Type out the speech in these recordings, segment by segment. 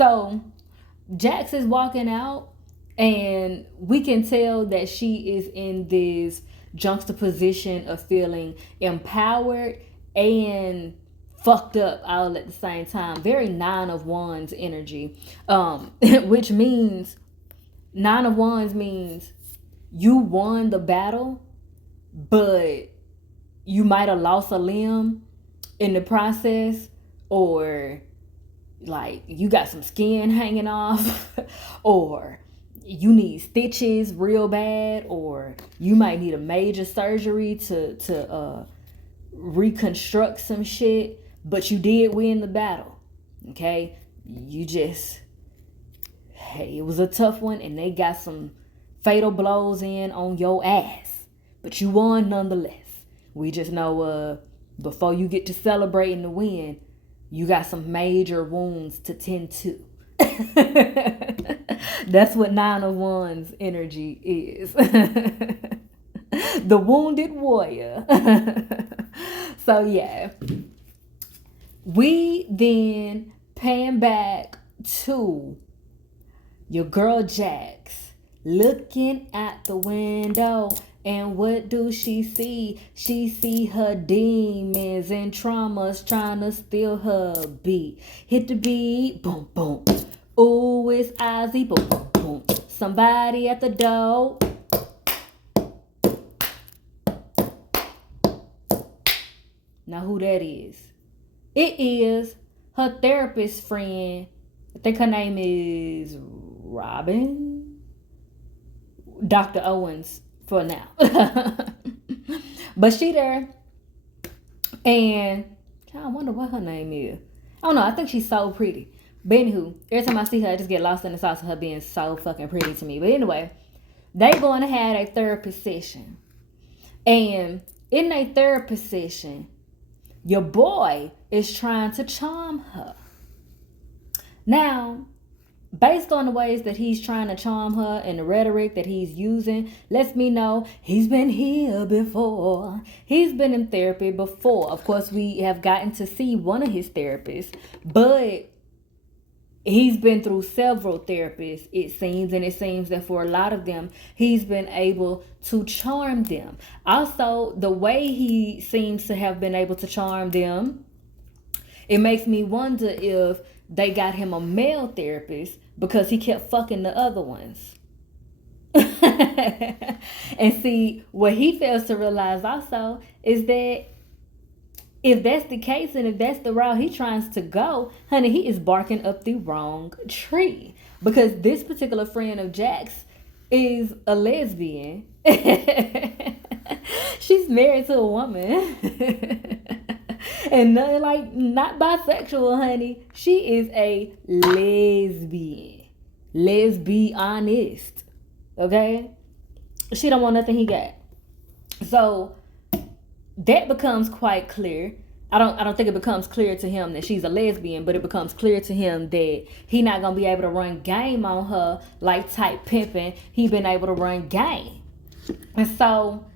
So Jax is walking out, and we can tell that she is in this juxtaposition of feeling empowered and fucked up all at the same time. Very Nine of Wands energy, which means Nine of Wands means you won the battle, but you might have lost a limb in the process, or like you got some skin hanging off, or you need stitches real bad, or you might need a major surgery to reconstruct some shit, but you did win the battle. Okay, you just, hey, it was a tough one, and they got some fatal blows in on your ass, but you won nonetheless. We just know before you get to celebrating the win, you got some major wounds to tend to. That's what Nine of Wands energy is. The wounded warrior. So yeah, we then pan back to your girl Jax looking at the window. And what do she see? She see her demons and traumas trying to steal her beat. Hit the beat, boom, boom. Ooh, it's Ozzy, boom, boom, boom. Somebody at the door. Now who that is? It is her therapist friend. I think her name is Robin. Dr. Owens for now. But she there, and I wonder what her name is. I don't know. I think she's so pretty. But anywho, every time I see her, I just get lost in the sauce of her being so fucking pretty to me. But anyway, they going to have a therapist session. And in a therapist session, your boy is trying to charm her. Now, based on the ways that he's trying to charm her and the rhetoric that he's using, lets me know he's been here before. He's been in therapy before. Of course, we have gotten to see one of his therapists, but he's been through several therapists, it seems, and it seems that for a lot of them, he's been able to charm them. Also, the way he seems to have been able to charm them, it makes me wonder if they got him a male therapist because he kept fucking the other ones. And see, what he fails to realize also is that if that's the case, and if that's the route he tries to go, honey, he is barking up the wrong tree. Because this particular friend of Jax is a lesbian. She's married to a woman. And nothing like, not bisexual, honey. She is a lesbian. Let's be honest. Okay? She don't want nothing he got. So that becomes quite clear. I don't think it becomes clear to him that she's a lesbian, but it becomes clear to him that he not gonna be able to run game on her like type pimping. He been able to run game. And so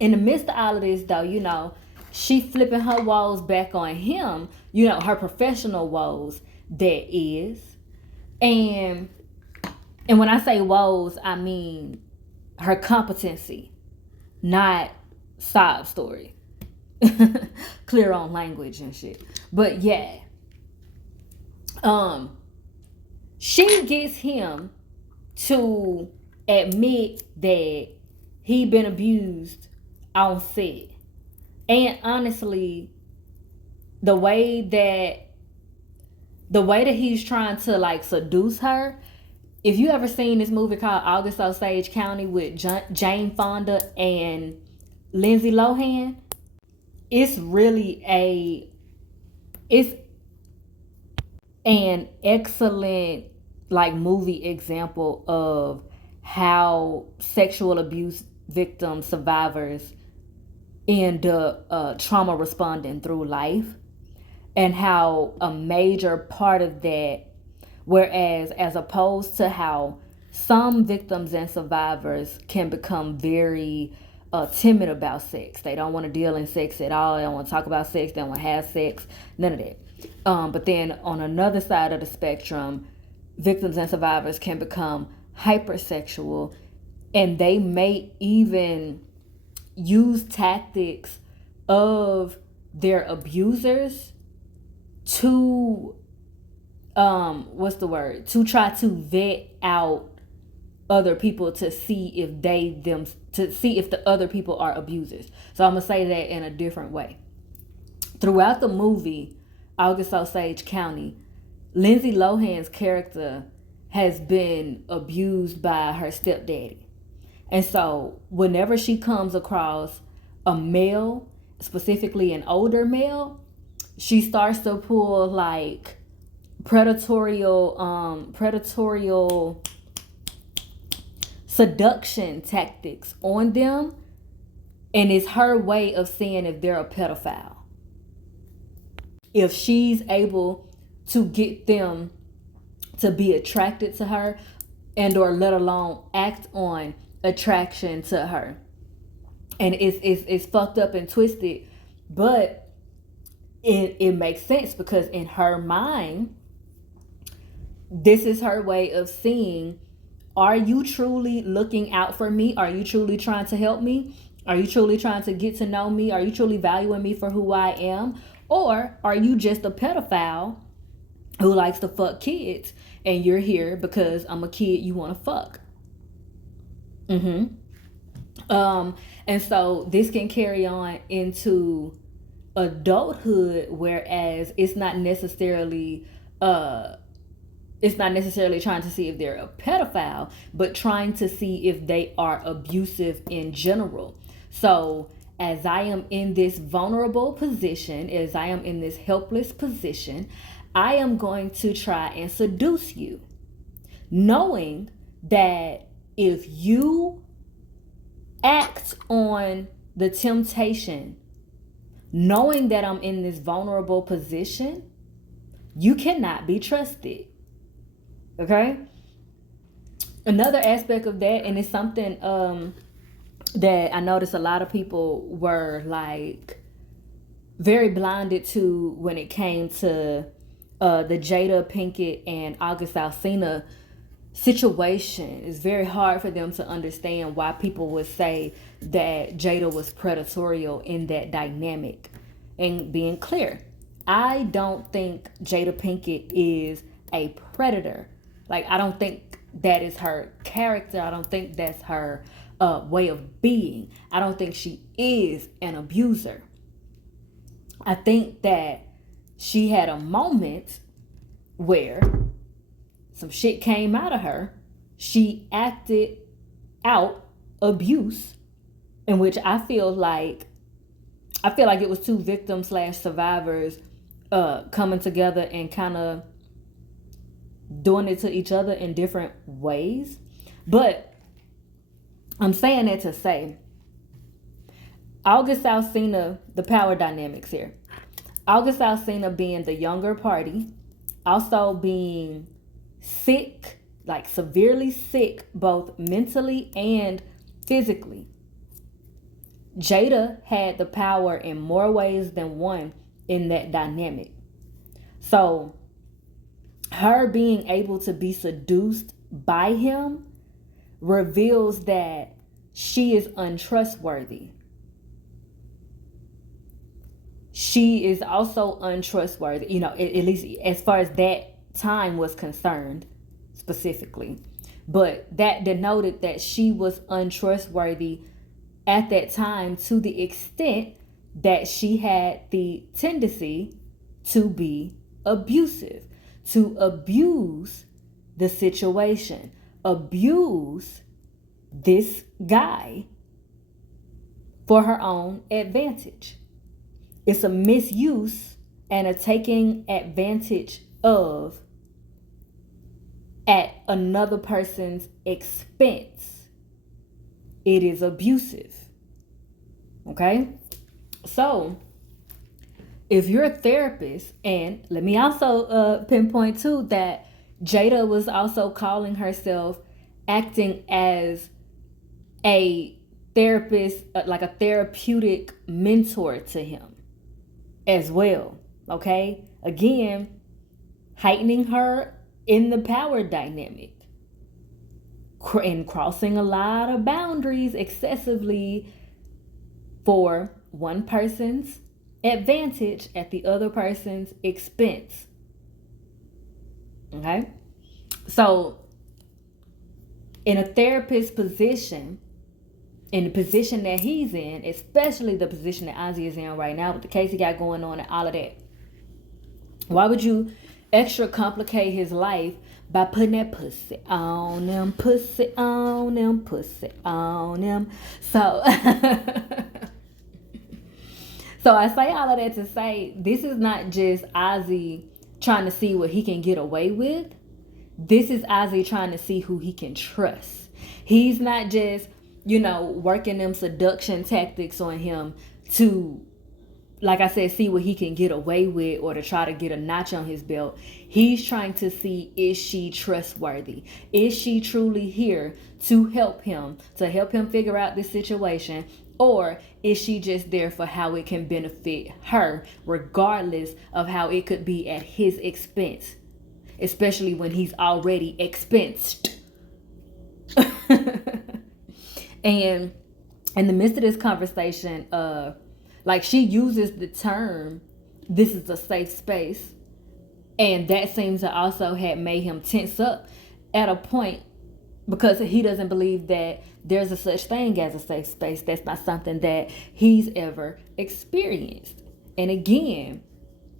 in the midst of all of this though, you know, she flipping her woes back on him, you know, her professional woes, that is. And when I say woes, I mean her competency, not sob story. Clear on language and shit. But yeah. She gets him to admit that he been abused on set. And honestly, the way that he's trying to like seduce her, if you ever seen this movie called August Osage County with Jane Fonda and Lindsay Lohan, it's an excellent like movie example of how sexual abuse victims, survivors end up trauma responding through life, and how a major part of that, whereas as opposed to how some victims and survivors can become very timid about sex. They don't want to deal in sex at all. They don't want to talk about sex. They don't want to have sex. None of that. But then on another side of the spectrum, victims and survivors can become hypersexual, and they may even use tactics of their abusers to to try to vet out other people to see if the other people are abusers. So I'm gonna say that in a different way. Throughout the movie August Osage County, Lindsay Lohan's character has been abused by her stepdaddy. And so whenever she comes across a male, specifically an older male, she starts to pull like predatorial seduction tactics on them, and it's her way of seeing if they're a pedophile. If she's able to get them to be attracted to her and or let alone act on attraction to her. And it's fucked up and twisted, but it makes sense because in her mind, this is her way of seeing, are you truly looking out for me? Are you truly trying to help me? Are you truly trying to get to know me? Are you truly valuing me for who I am? Or are you just a pedophile who likes to fuck kids and you're here because I'm a kid you want to fuck? And so this can carry on into adulthood, whereas it's not necessarily trying to see if they're a pedophile, but trying to see if they are abusive in general. So as I am in this vulnerable position, as I am in this helpless position, I am going to try and seduce you, knowing that if you act on the temptation, knowing that I'm in this vulnerable position, you cannot be trusted. Okay? Another aspect of that, and it's something that I noticed a lot of people were like very blinded to when it came to the Jada Pinkett and August Alsina situation. It's very hard for them to understand why people would say that Jada was predatory in that dynamic. And being clear, I don't think Jada Pinkett is a predator. Like, I don't think that is her character. I don't think that's her way of being. I don't think she is an abuser. I think that she had a moment where some shit came out of her. She acted out abuse, in which I feel like it was two victims / survivors coming together and kind of doing it to each other in different ways. But I'm saying that to say, August Alsina, the power dynamics here. August Alsina being the younger party, also being sick, like severely sick, both mentally and physically. Jada had the power in more ways than one in that dynamic. So her being able to be seduced by him reveals that she is untrustworthy. She is also untrustworthy, at least as far as that time was concerned specifically. But that denoted that she was untrustworthy at that time to the extent that she had the tendency to be abusive, to abuse the situation, abuse this guy for her own advantage. It's a misuse and a taking advantage of at another person's expense. It is abusive. Okay? So, if you're a therapist, and let me also pinpoint too that Jada was also calling herself acting as a therapist, like a therapeutic mentor to him as well. Okay? Again, heightening her in the power dynamic and crossing a lot of boundaries excessively for one person's advantage at the other person's expense. Okay? So, in a therapist position, in the position that he's in, especially the position that Ozzy is in right now with the case he got going on and all of that, why would you extra complicate his life by putting that pussy on him, pussy on him, pussy on him? So, so I say all of that to say this is not just Ozzy trying to see what he can get away with. This is Ozzy trying to see who he can trust. He's not just, working them seduction tactics on him to, like I said, see what he can get away with or to try to get a notch on his belt. He's trying to see, is she trustworthy? Is she truly here to help him figure out this situation? Or is she just there for how it can benefit her, regardless of how it could be at his expense? Especially when he's already expensed. And in the midst of this conversation, she uses the term, this is a safe space. And that seems to also have made him tense up at a point because he doesn't believe that there's a such thing as a safe space. That's not something that he's ever experienced. And again,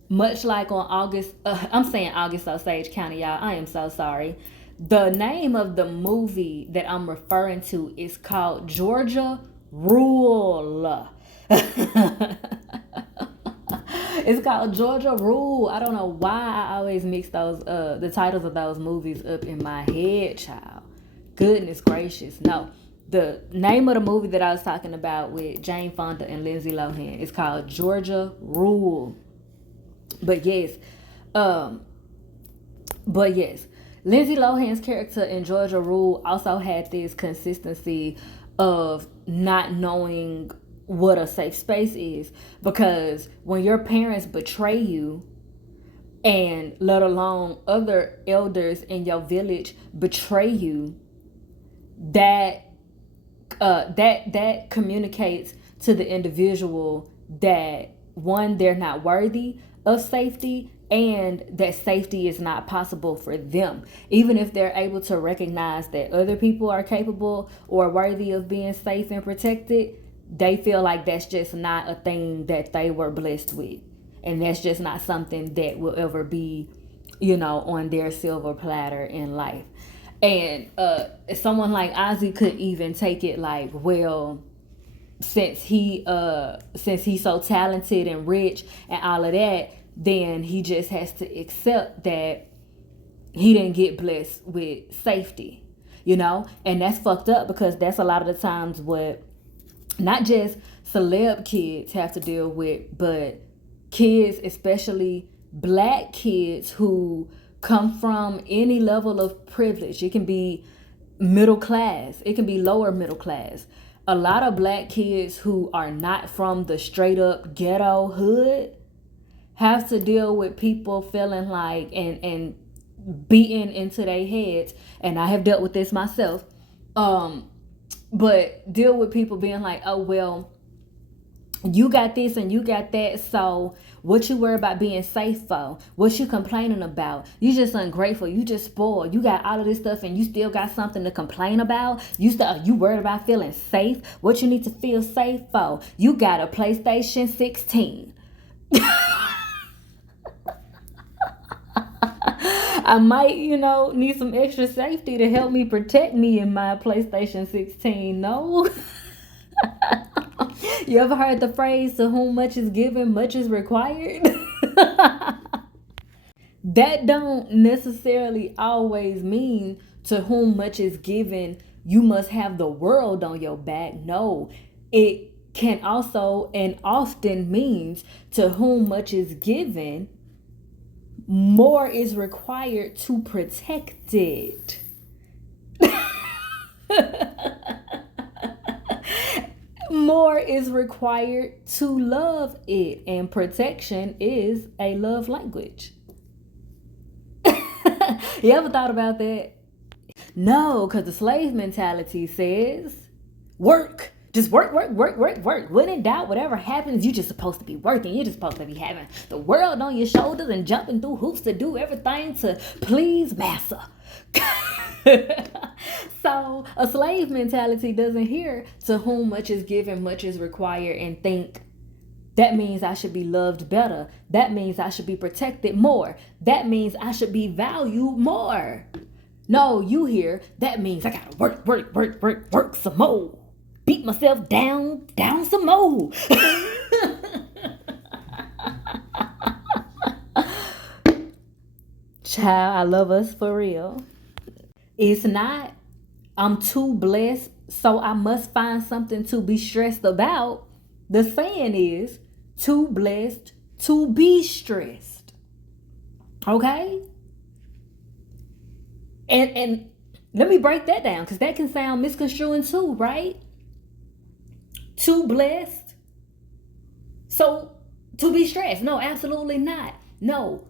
much like on August Osage County, y'all, I am so sorry. The name of the movie that I'm referring to is called Georgia Rule. It's called Georgia Rule. I don't know why I always mix those the titles of those movies up in my head, child. Goodness gracious. No. The name of the movie that I was talking about with Jane Fonda and Lindsay Lohan is called Georgia Rule. But yes, Lindsay Lohan's character in Georgia Rule also had this consistency of not knowing what a safe space is, because when your parents betray you, and let alone other elders in your village betray you, that communicates to the individual that, one, they're not worthy of safety, and that safety is not possible for them. Even if they're able to recognize that other people are capable or worthy of being safe and protected, they feel like that's just not a thing that they were blessed with. And that's just not something that will ever be, on their silver platter in life. And someone like Ozzy could even take it like, well, since he's so talented and rich and all of that, then he just has to accept that he didn't get blessed with safety, and that's fucked up, because that's a lot of the times what not just celeb kids have to deal with, but kids, especially black kids who come from any level of privilege. It can be middle class, it can be lower middle class. A lot of black kids who are not from the straight up ghetto hood have to deal with people feeling like and beating into their heads, and I have dealt with this myself, but deal with people being like, oh well, you got this and you got that, so what you worry about being safe for? What you complaining about? You just ungrateful, you just spoiled, you got all of this stuff and you still got something to complain about? You worried about feeling safe? What you need to feel safe for? You got a PlayStation 16. I might, need some extra safety to help me protect me in my PlayStation 16. No. You ever heard the phrase, to whom much is given, much is required? That don't necessarily always mean to whom much is given, you must have the world on your back. No, it can also and often means to whom much is given, more is required to protect it. more is required to love it, and protection is a love language. You ever thought about that? No, because the slave mentality says work. Just work, work, work, work, work. When in doubt, whatever happens, you're just supposed to be working. You're just supposed to be having the world on your shoulders and jumping through hoops to do everything to please massa. So a slave mentality doesn't hear to whom much is given, much is required, and think that means I should be loved better. That means I should be protected more. That means I should be valued more. No, you hear, that means I gotta work, work, work, work, work some more. Beat myself down, down some more. Child, I love us for real. It's not, I'm too blessed, so I must find something to be stressed about. The saying is, too blessed to be stressed. Okay? And let me break that down, because that can sound misconstruing too, right? Too blessed. So to be stressed. No, absolutely not. No.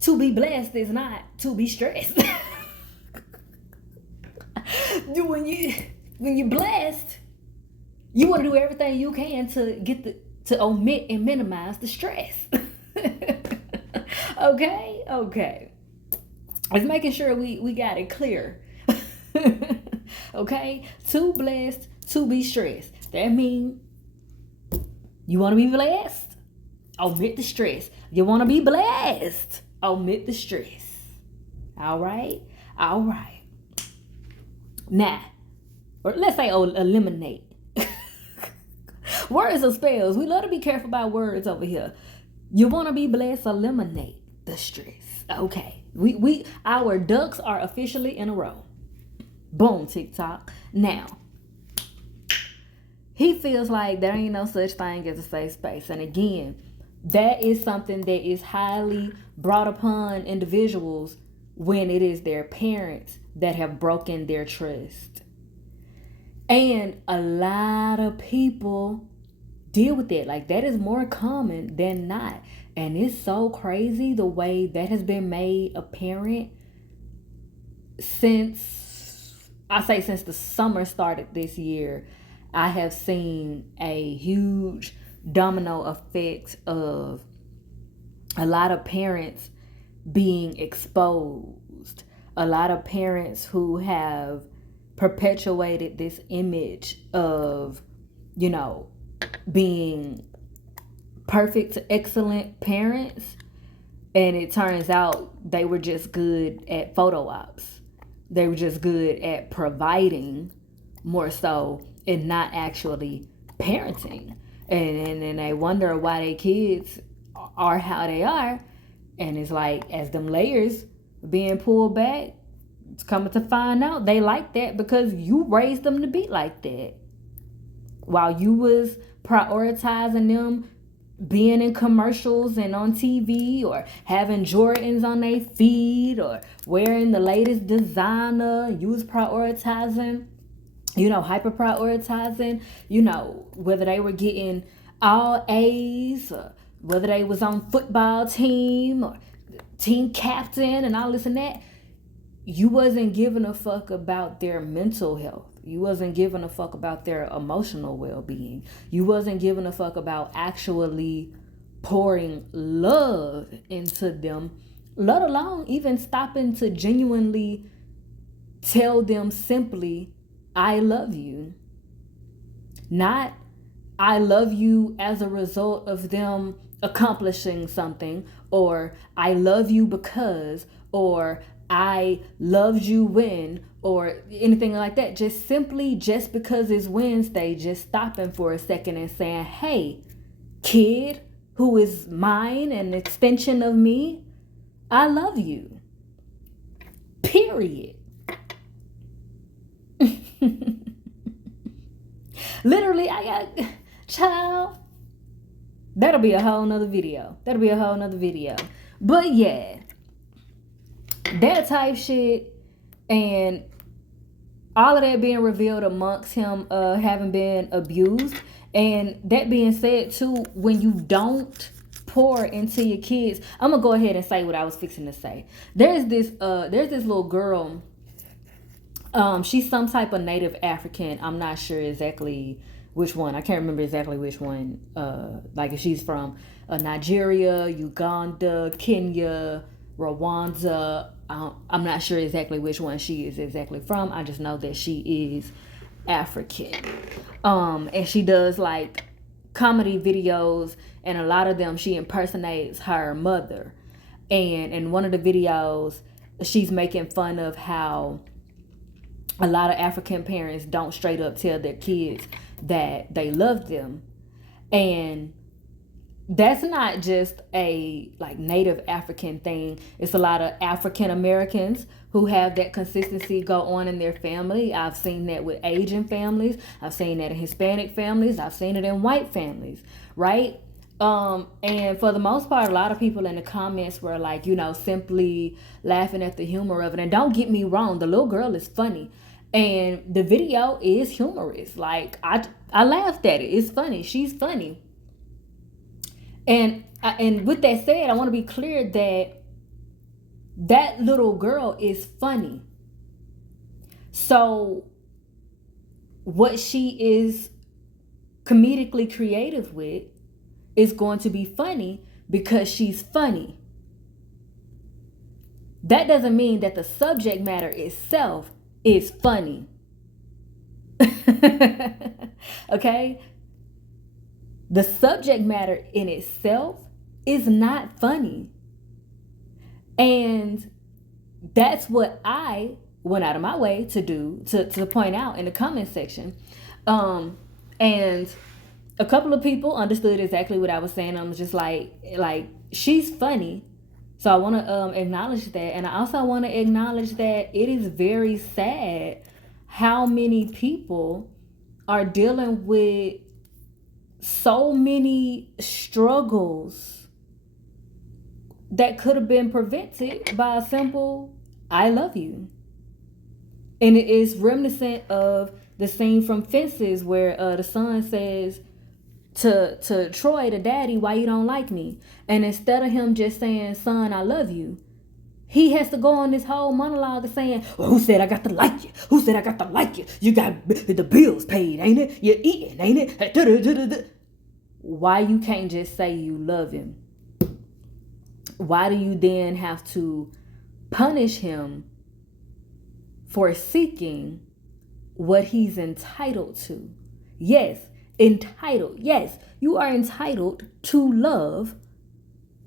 To be blessed is not to be stressed. when you're blessed, you want to do everything you can to omit and minimize the stress. Okay. It's making sure we got it clear. Okay? Too blessed to be stressed. That means you want to be blessed? Omit the stress. You want to be blessed? Omit the stress. All right? Now, or let's say eliminate. Words or spells. We love to be careful about words over here. You want to be blessed? Eliminate the stress. Okay. We our ducks are officially in a row. Boom, TikTok. Now, he feels like there ain't no such thing as a safe space. And again, that is something that is highly brought upon individuals when it is their parents that have broken their trust. And a lot of people deal with it. Like, that is more common than not. And it's so crazy the way that has been made apparent since the summer started this year. I have seen a huge domino effect of a lot of parents being exposed. A lot of parents who have perpetuated this image of, being perfect to excellent parents, and it turns out they were just good at photo ops. They were just good at providing more so and not actually parenting. And they wonder why their kids are how they are. And it's like, as them layers being pulled back, it's coming to find out they like that because you raised them to be like that. While you was prioritizing them being in commercials and on TV, or having Jordans on their feet, or wearing the latest designer, you was prioritizing, hyper prioritizing, whether they were getting all A's, or whether they was on football team or team captain and all this and that. You wasn't giving a fuck about their mental health. You wasn't giving a fuck about their emotional well-being. You wasn't giving a fuck about actually pouring love into them, let alone even stopping to genuinely tell them simply, I love you. Not, I love you as a result of them accomplishing something, or I love you because, or I loved you when, or anything like that. Just because it's Wednesday, just stopping for a second and saying, hey, kid who is mine, an extension of me, I love you. Period. Literally, I got, child, that'll be a whole nother video. But yeah, that type shit. And all of that being revealed amongst him having been abused. And that being said too, when you don't pour into your kids, I'm gonna go ahead and say what I was fixing to say. There's this little girl. She's some type of native African. I'm not sure exactly which one. I can't remember exactly which one. Like if she's from Nigeria, Uganda, Kenya, Rwanda. I'm not sure exactly which one she is exactly from. I just know that she is African. And she does like comedy videos, and a lot of them she impersonates her mother. And in one of the videos, she's making fun of how a lot of African parents don't straight up tell their kids that they love them. And that's not just a like native African thing. It's a lot of African Americans who have that consistency go on in their family. I've seen that with Asian families. I've seen that in Hispanic families. I've seen it in white families, right? And for the most part, a lot of people in the comments were like, simply laughing at the humor of it. And don't get me wrong, the little girl is funny. And the video is humorous. Like I laughed at it. It's funny. She's funny. And with that said, I want to be clear that that little girl is funny. So what she is comedically creative with is going to be funny because she's funny. That doesn't mean that the subject matter itself is funny. Okay? The subject matter in itself is not funny. And that's what I went out of my way to do, to point out in the comment section. And a couple of people understood exactly what I was saying. I was just like she's funny. So I want to acknowledge that. And I also want to acknowledge that it is very sad how many people are dealing with so many struggles that could have been prevented by a simple "I love you." And it is reminiscent of the scene from Fences where the son says to Troy, the daddy, "Why you don't like me?" And instead of him just saying, "Son, I love you," he has to go on this whole monologue of saying, "Well, who said I got to like you? Who said I got to like you? You got the bills paid, ain't it? You're eating, ain't it?" Why you can't just say you love him? Why do you then have to punish him for seeking what he's entitled to? Yes, entitled. Yes, you are entitled to love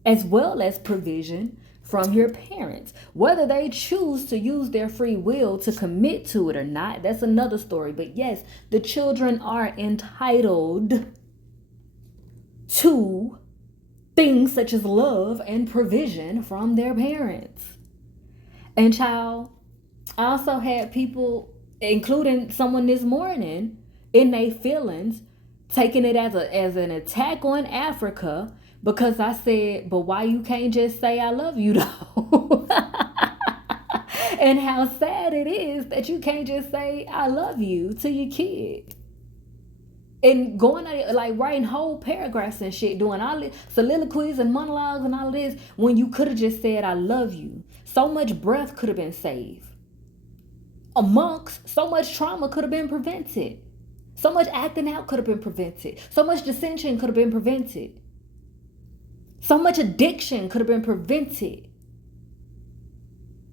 as well as provision from your parents. Whether they choose to use their free will to commit to it or not, that's another story. But yes, the children are entitled to things such as love and provision from their parents. And child, I also had people, including someone this morning, in their feelings, taking it as an attack on Africa because I said, "But why you can't just say I love you though?" And how sad it is that you can't just say I love you to your kid. And going at it, like writing whole paragraphs and shit, doing all this soliloquies and monologues and all of this, when you could have just said I love you. So much breath could have been saved. Amongst so much trauma could have been prevented. So much acting out could have been prevented. So much dissension could have been prevented. So much addiction could have been prevented.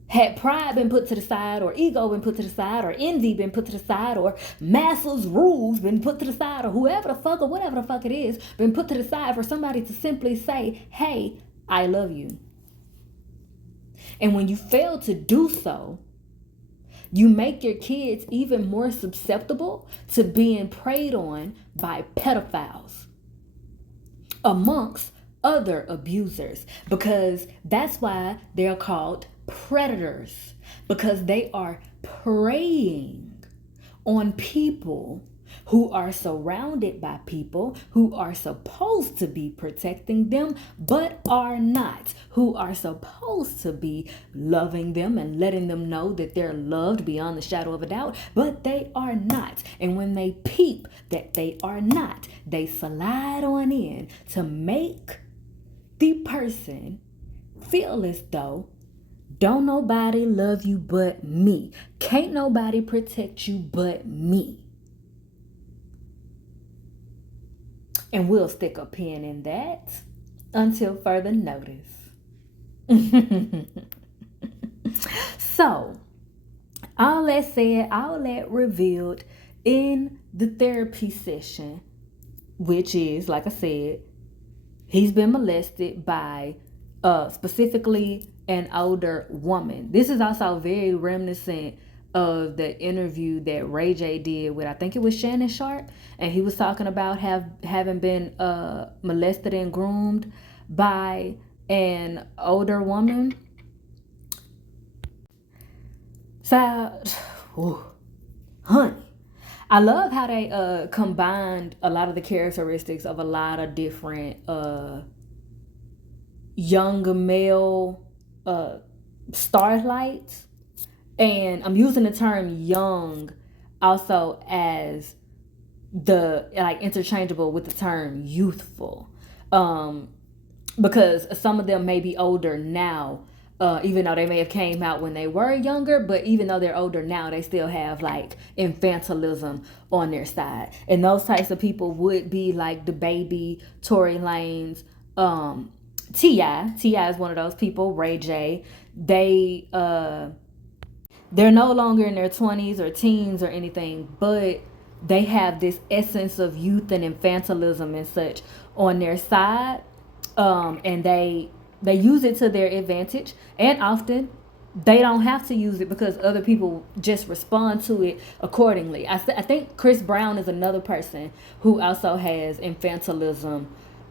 Had pride been put to the side, or ego been put to the side, or envy been put to the side, or Masslow's rules been put to the side, or whoever the fuck or whatever the fuck it is been put to the side for somebody to simply say, "Hey, I love you." And when you fail to do so, you make your kids even more susceptible to being preyed on by pedophiles amongst other abusers, because that's why they're called predators, because they are preying on people who are surrounded by people who are supposed to be protecting them but are not, who are supposed to be loving them and letting them know that they're loved beyond the shadow of a doubt, but they are not. And when they peep that they are not, they slide on in to make the person feel as though don't nobody love you but me. Can't nobody protect you but me. And we'll stick a pin in that until further notice. So, all that said, all that revealed in the therapy session, which is, like I said, he's been molested by specifically an older woman. This is also very reminiscent of the interview that Ray J did with, I think it was Shannon Sharp, and he was talking about having been molested and groomed by an older woman. So, honey, I love how they combined a lot of the characteristics of a lot of different young male starlights. And I'm using the term young also as the like interchangeable with the term youthful. Because some of them may be older now, even though they may have came out when they were younger, but even though they're older now, they still have like infantilism on their side. And those types of people would be like the baby, Tory Lanez, T.I. is one of those people, Ray J. They're no longer in their 20s or teens or anything, but they have this essence of youth and infantilism and such on their side. And they use it to their advantage, and often they don't have to use it because other people just respond to it accordingly. I think Chris Brown is another person who also has infantilism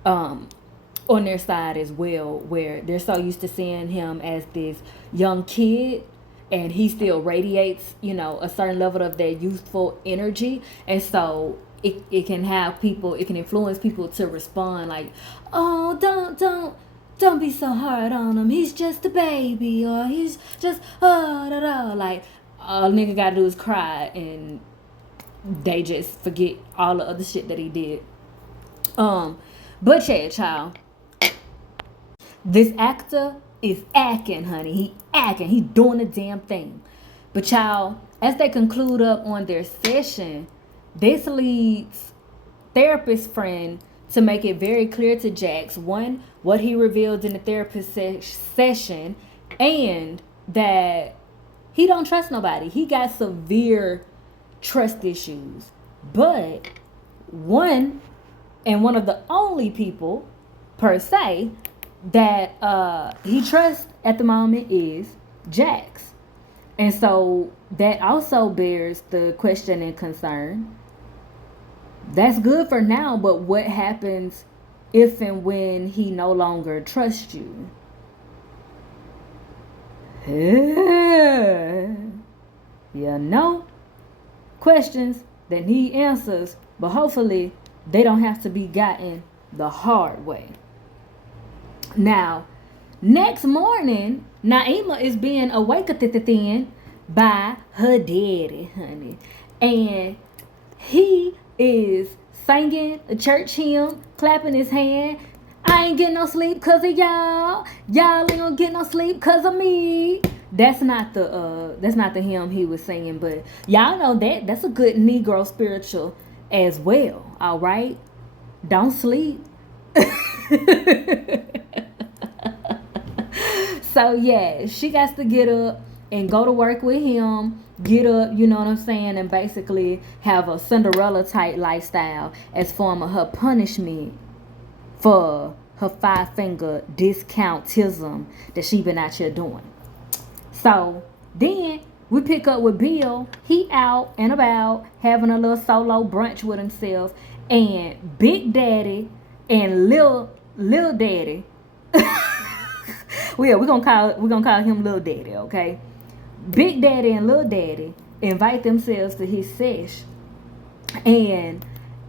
on their side as well, where they're so used to seeing him as this young kid, and he still radiates, a certain level of that youthful energy. And so it can have people, it can influence people to respond like, oh, don't be so hard on him. He's just a baby, or he's just, like, all nigga gotta do is cry, and they just forget all the other shit that he did. But yeah, child, this actor is acting, honey. He acting. He doing the damn thing. But y'all, as they conclude up on their session, this leads therapist friend to make it very clear to Jax, one, what he revealed in the therapist session, and that he don't trust nobody. He got severe trust issues. But one of the only people, per se, that he trusts at the moment is Jax. And so that also bears the question and concern. That's good for now, but what happens if and when he no longer trusts you? Questions that need answers, but hopefully they don't have to be gotten the hard way. Now, next morning, Naima is being awakened by her daddy, honey. And he is singing a church hymn, clapping his hand. I ain't getting no sleep because of y'all. Y'all ain't gonna get no sleep because of me. That's not the hymn he was singing, but y'all know that's a good Negro spiritual as well. All right, don't sleep. So yeah, she got to get up and go to work with him, get up, you know what I'm saying, and basically have a Cinderella type lifestyle as form of her punishment for her 5-finger discountism that she been out here doing. So then we pick up with Bill. He out and about having a little solo brunch with himself, and Big Daddy and Lil Daddy. We're gonna call him Lil Daddy, okay? Big Daddy and Lil Daddy invite themselves to his sesh, And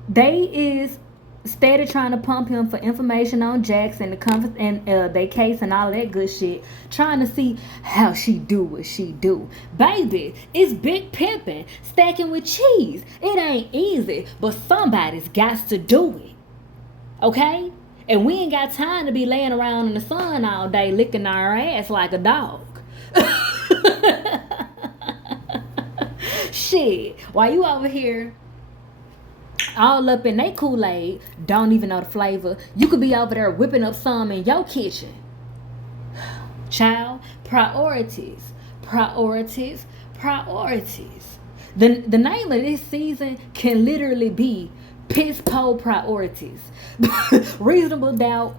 they is steady trying to pump him for information on Jax and their case and all that good shit, trying to see how she do what she do. Baby, it's big pimping, stacking with cheese. It ain't easy, but somebody's got to do it. Okay? And we ain't got time to be laying around in the sun all day licking our ass like a dog. Shit, while you over here all up in they Kool-Aid, don't even know the flavor, you could be over there whipping up some in your kitchen. Child, priorities, priorities, priorities. The name of this season can literally be piss po priorities. Reasonable doubt,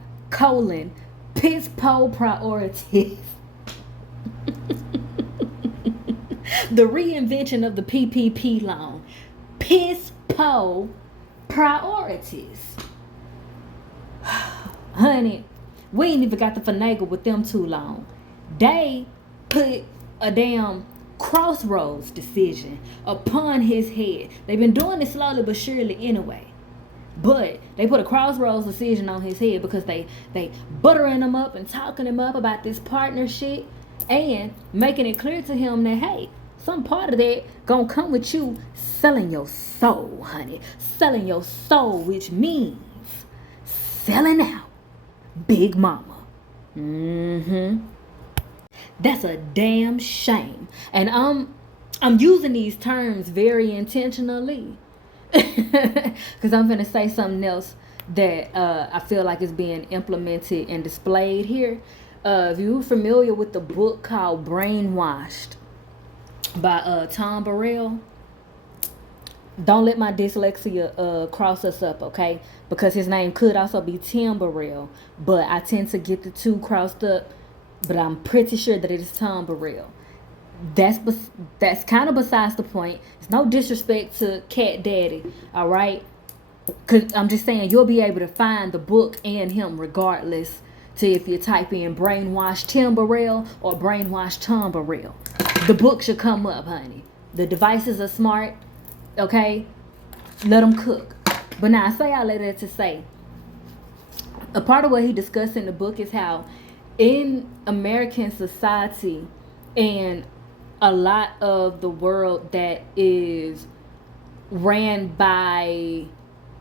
piss po priorities. The reinvention of the PPP loan. Piss po priorities. Honey, we ain't even got to finagle with them too long. They put a damn crossroads decision upon his head. They've been doing it slowly but surely anyway. But they put a crossroads decision on his head because they buttering him up and talking him up about this partnership and making it clear to him that, hey, some part of that gonna come with you selling your soul, honey. Selling your soul, which means selling out Big Mama. That's a damn shame. And I'm using these terms very intentionally. Because I'm gonna say something else that I feel like is being implemented and displayed here. If you're familiar with the book called Brainwashed by Tom Burrell, don't let my dyslexia cross us up, okay? Because his name could also be Tim Burrell, but I tend to get the two crossed up. But I'm pretty sure that it is Tom Burrell. That's kind of besides the point. It's no disrespect to Cat Daddy, all right? Because I'm just saying you'll be able to find the book and him regardless to if you type in Brainwash Tim Burrell or Brainwash Tom Burrell. The book should come up, honey. The devices are smart, okay? Let them cook. But now I say all of that to say, a part of what he discussed in the book is how in American society and a lot of the world that is ran by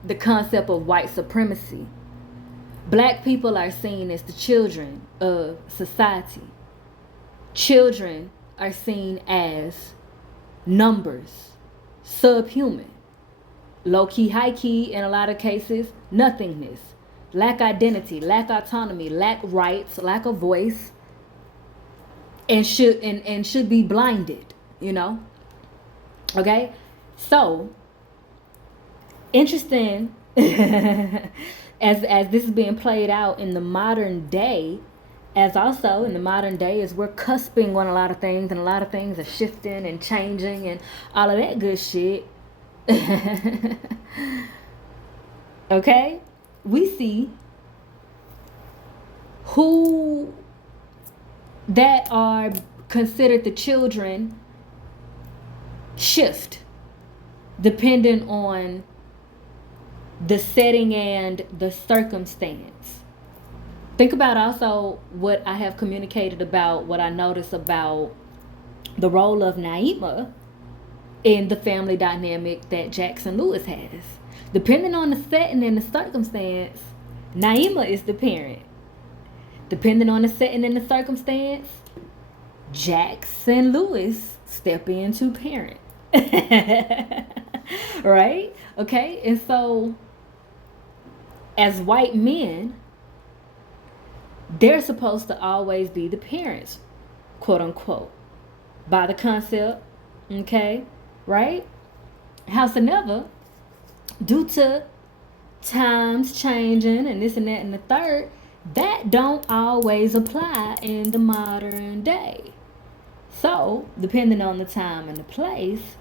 the concept of white supremacy, Black people are seen as the children of society. Children are seen as numbers, subhuman, low-key, high-key, in a lot of cases, nothingness, lack identity, lack autonomy, lack rights, lack of voice, and should be blinded, you know? Okay? So, interesting as this is being played out in the modern day, as also in the modern day as we're cusping on a lot of things and a lot of things are shifting and changing and all of that good shit. Okay? We see who that are considered the children shift depending on the setting and the circumstance. Think about also what I have communicated about what I notice about the role of Naima in the family dynamic that Jackson Lewis has. Depending on the setting and the circumstance, Naima is the parent. Depending on the setting and the circumstance, Jackson Lewis step in to parent. Right? Okay? And so, as white men, they're supposed to always be the parents, quote unquote, by the concept, okay? Right? Howsoever, due to times changing and this and that and the third, that don't always apply in the modern day. So, depending on the time and the place,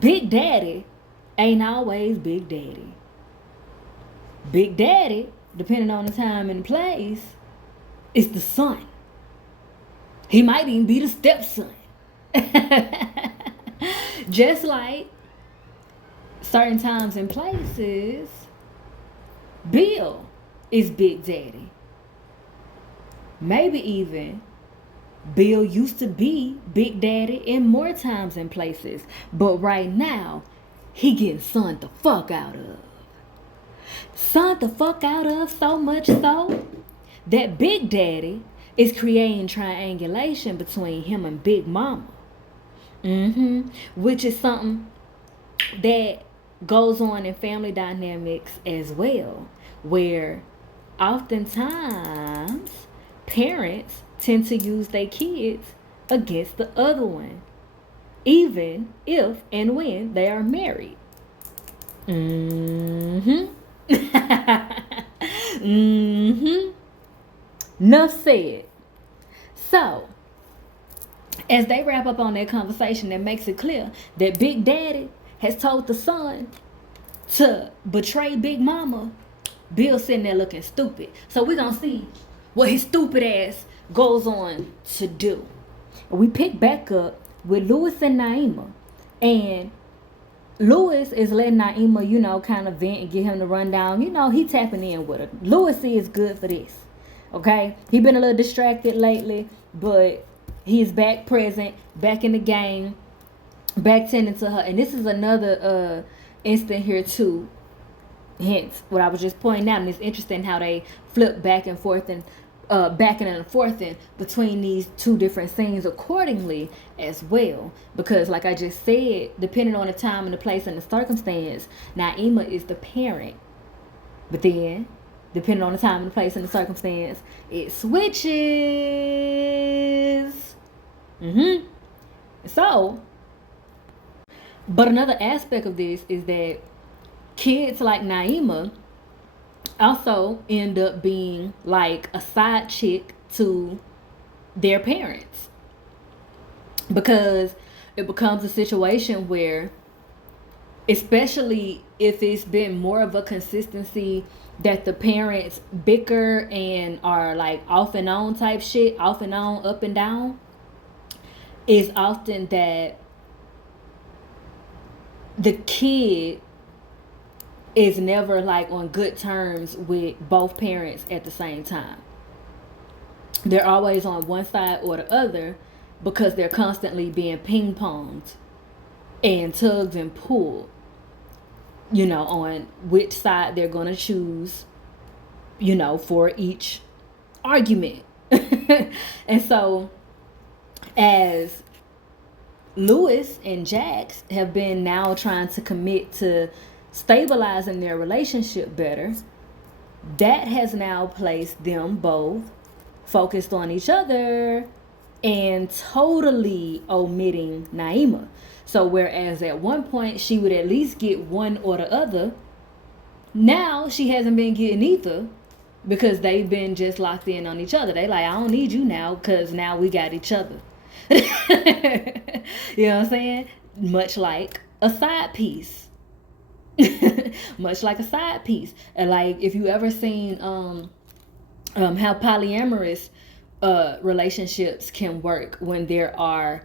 Big Daddy ain't always Big Daddy. Big Daddy, depending on the time and the place, is the son. He might even be the stepson. Just like certain times and places, Bill is Big Daddy. Maybe even Bill used to be Big Daddy in more times and places. But right now, he getting sunned the fuck out of. Sunned the fuck out of so much so that Big Daddy is creating triangulation between him and Big Mama. Which is something that goes on in family dynamics as well, where oftentimes parents tend to use their kids against the other one, even if and when they are married. Enough said. So, as they wrap up on that conversation, that makes it clear that Big Daddy has told the son to betray Big Mama. Bill's sitting there looking stupid. So we're going to see what his stupid ass goes on to do. We pick back up with Louis and Naima. And Louis is letting Naima, kind of vent and get him to run down. He tapping in with her. Louis is good for this. Okay? He been a little distracted lately, but he's back present, back in the game, back tending to her. And this is another instant here too. Hence, what I was just pointing out, and it's interesting how they flip back and forth and backing and forthing between these two different scenes accordingly as well. Because like I just said, depending on the time and the place and the circumstance, Naima is the parent. But then, depending on the time and the place and the circumstance, it switches. So, but another aspect of this is that kids like Naima also end up being like a side chick to their parents, because it becomes a situation where, especially if it's been more of a consistency that the parents bicker and are like off and on type shit, off and on, up and down, is often that the kid is never like on good terms with both parents at the same time. They're always on one side or the other because they're constantly being ping-ponged and tugged and pulled, on which side they're going to choose, for each argument. And so as Louis and Jax have been now trying to commit to stabilizing their relationship better, that has now placed them both focused on each other and totally omitting Naima. So whereas at one point she would at least get one or the other, now she hasn't been getting either because they've been just locked in on each other. They like, I don't need you now because now we got each other. You know what I'm saying? Much like a side piece. Much like a side piece. And like if you ever seen how polyamorous relationships can work when there are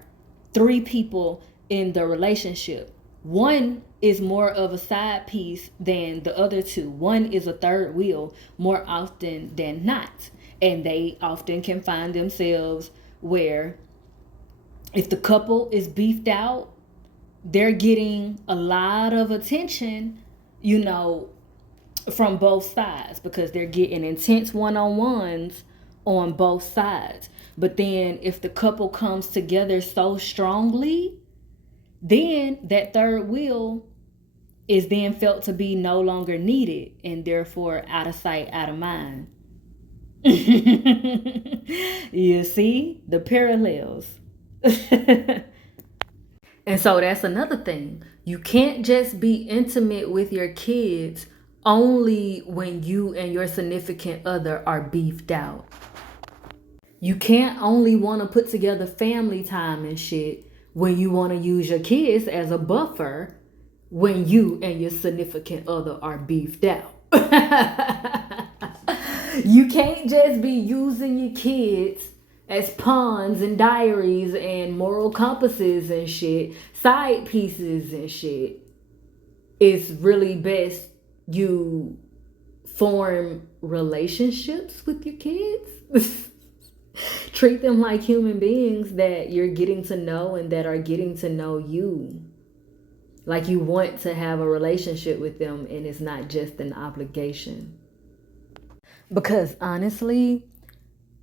3 people in the relationship. One is more of a side piece than the other 2. One is a third wheel more often than not. And they often can find themselves where if the couple is beefed out, they're getting a lot of attention, from both sides because they're getting intense one-on-ones on both sides. But then if the couple comes together so strongly, then that third wheel is then felt to be no longer needed and therefore out of sight, out of mind. You see the parallels. And so that's another thing. You can't just be intimate with your kids only when you and your significant other are beefed out. You can't only want to put together family time and shit when you want to use your kids as a buffer when you and your significant other are beefed out. You can't just be using your kids as pawns and diaries and moral compasses and shit, side pieces and shit, it's really best you form relationships with your kids. Treat them like human beings that you're getting to know and that are getting to know you. Like you want to have a relationship with them and it's not just an obligation. Because honestly,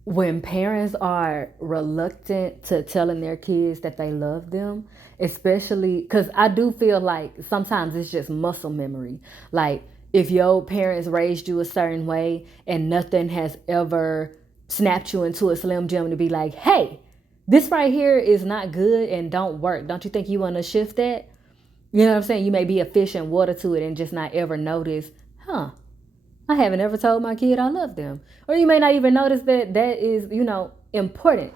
when parents are reluctant to telling their kids that they love them, especially because I do feel like sometimes it's just muscle memory. Like if your parents raised you a certain way and nothing has ever snapped you into a Slim Jim to be like, hey, this right here is not good and don't work. Don't you think you want to shift that? You know what I'm saying? You may be a fish in water to it and just not ever notice, huh? I haven't ever told my kid I love them. Or you may not even notice that that is, important.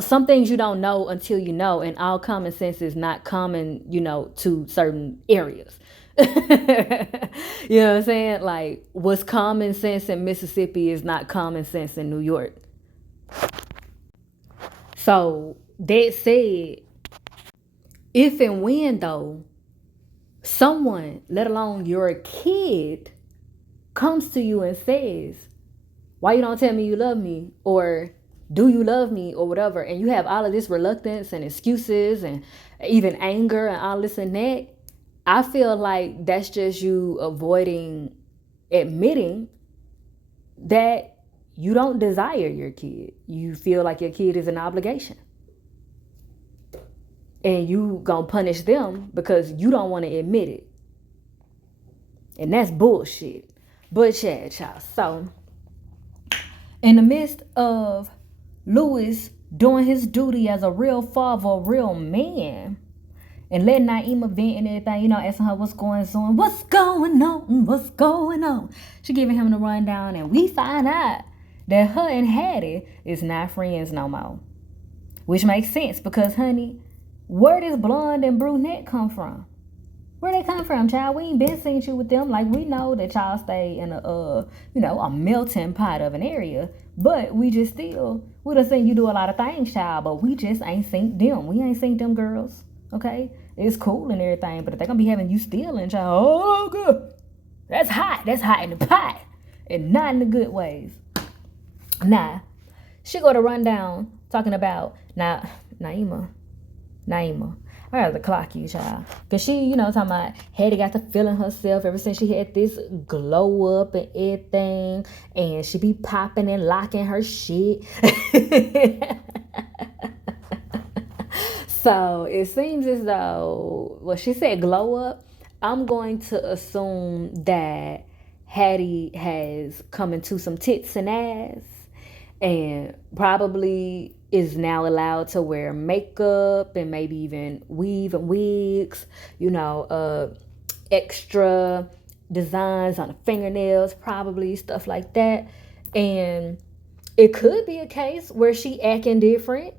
Some things you don't know until you know, and all common sense is not common, to certain areas. You know what I'm saying? Like, what's common sense in Mississippi is not common sense in New York. So, that said, if and when, though, someone, let alone your kid, comes to you and says, why you don't tell me you love me, or do you love me, or whatever, and you have all of this reluctance and excuses and even anger and all this and that, I feel like that's just you avoiding admitting that you don't desire your kid. You feel like your kid is an obligation. And you gonna punish them because you don't want to admit it. And that's bullshit. But yeah, child. So, in the midst of Louis doing his duty as a real father, a real man, and letting Naima vent and everything, asking her what's going on. She giving him the rundown, and we find out that her and Hattie is not friends no more. Which makes sense because, honey, where does blonde and brunette come from? Where they come from, child? We ain't been seeing you with them. Like, we know that y'all stay in a melting pot of an area. But we done seen you do a lot of things, child. But we just ain't seen them. We ain't seen them girls, okay? It's cool and everything. But if they're going to be having you stealing, child, oh, good. That's hot. That's hot in the pot. And not in the good ways. Nah. She go to run down talking about, Naima. I gotta clock you, child. Because she, talking about Hattie got to feeling herself ever since she had this glow up and everything. And she be popping and locking her shit. So it seems as though, well, she said glow up. I'm going to assume that Hattie has come into some tits and ass. And probably is now allowed to wear makeup and maybe even weave and wigs, extra designs on the fingernails, probably stuff like that. And it could be a case where she acting different.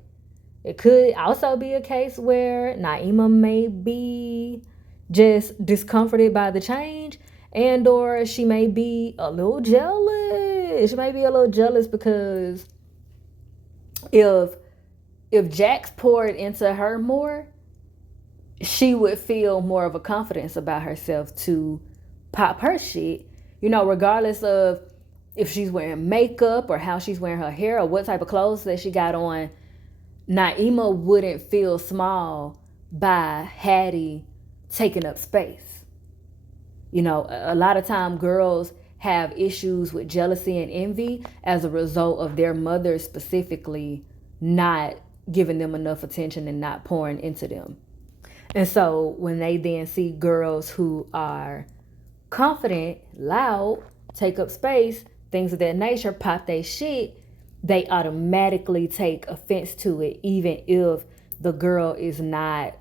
It could also be a case where Naima may be just discomforted by the change, and or she may be a little jealous. She may be a little jealous because if Jax poured into her more, she would feel more of a confidence about herself to pop her shit, regardless of if she's wearing makeup or how she's wearing her hair or what type of clothes that she got on. Naima wouldn't feel small by Hattie taking up space. A lot of time girls have issues with jealousy and envy as a result of their mother specifically not giving them enough attention and not pouring into them. And so when they then see girls who are confident, loud, take up space, things of that nature, pop they shit, they automatically take offense to it, even if the girl is not